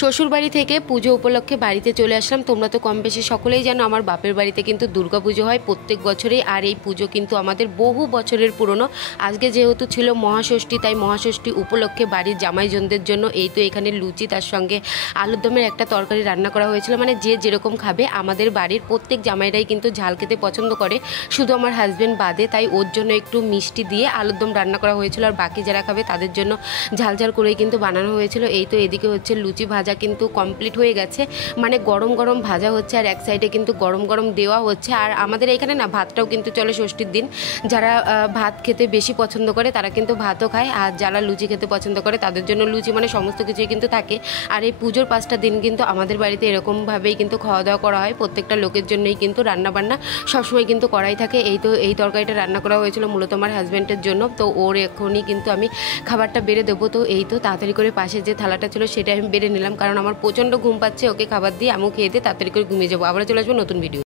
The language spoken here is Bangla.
শ্বশুরবাড়ি থেকে পুজো উপলক্ষে বাড়িতে চলে আসলাম। তোমরা তো কম বেশি সকলেই জানো আমার বাপের বাড়িতে কিন্তু দুর্গাপুজো হয় প্রত্যেক বছরেই। আর এই পুজো কিন্তু আমাদের বহু বছরের পুরনো। আজকে যেহেতু ছিল মহাষষ্ঠী, তাই মহাষষ্ঠী উপলক্ষে বাড়ির জামাইজনদের জন্য এই তো এখানে লুচি, তার সঙ্গে আলুর দমের একটা তরকারি রান্না করা হয়েছিল। মানে যে যেরকম খাবে, আমাদের বাড়ির প্রত্যেক জামাইরাই কিন্তু ঝাল খেতে পছন্দ করে, শুধু আমার হাজব্যান্ড বাদে। তাই ওর জন্য একটু মিষ্টি দিয়ে আলুর দম রান্না করা হয়েছিল, আর বাকি যারা খাবে তাদের জন্য ঝাল ঝাল করেই কিন্তু বানানো হয়েছিল। এই তো এদিকে হচ্ছে লুচি ভাজা কিন্তু কমপ্লিট হয়ে গেছে, মানে গরম গরম ভাজা হচ্ছে আর এক সাইডে কিন্তু গরম গরম দেওয়া হচ্ছে। আর আমাদের এখানে না ভাতটাও কিন্তু চলে ষষ্ঠীর দিন। যারা ভাত খেতে বেশি পছন্দ করে তারা কিন্তু ভাতও খায়, আর যারা লুচি খেতে পছন্দ করে তাদের জন্য লুচি, মানে সমস্ত কিছুই কিন্তু থাকে। আর এই পুজোর 5টা দিন কিন্তু আমাদের বাড়িতে এরকমভাবেই কিন্তু খাওয়া দাওয়া করা হয়। প্রত্যেকটা লোকের জন্যই কিন্তু রান্নাবান্না সবসময় কিন্তু করাই থাকে। এই তো এই তরকারিটা রান্না করা হয়েছিল মূলত আমার হাজব্যান্ডের জন্য। তো ওর এখনই কিন্তু আমি খাবারটা বেড়ে দেবো। তো এই তো তাড়াতাড়ি করে পাশে যে থালাটা ছিল সেটা আমি বেড়ে নিলাম, কারণ আমার প্রচণ্ড ঘুম পাচ্ছে। ওকে খাবার দিয়ে আমিও খেয়ে দিয়ে তাড়াতাড়ি করে ঘুমিয়ে যাবো। আবার চলে আসবো নতুন ভিডিও।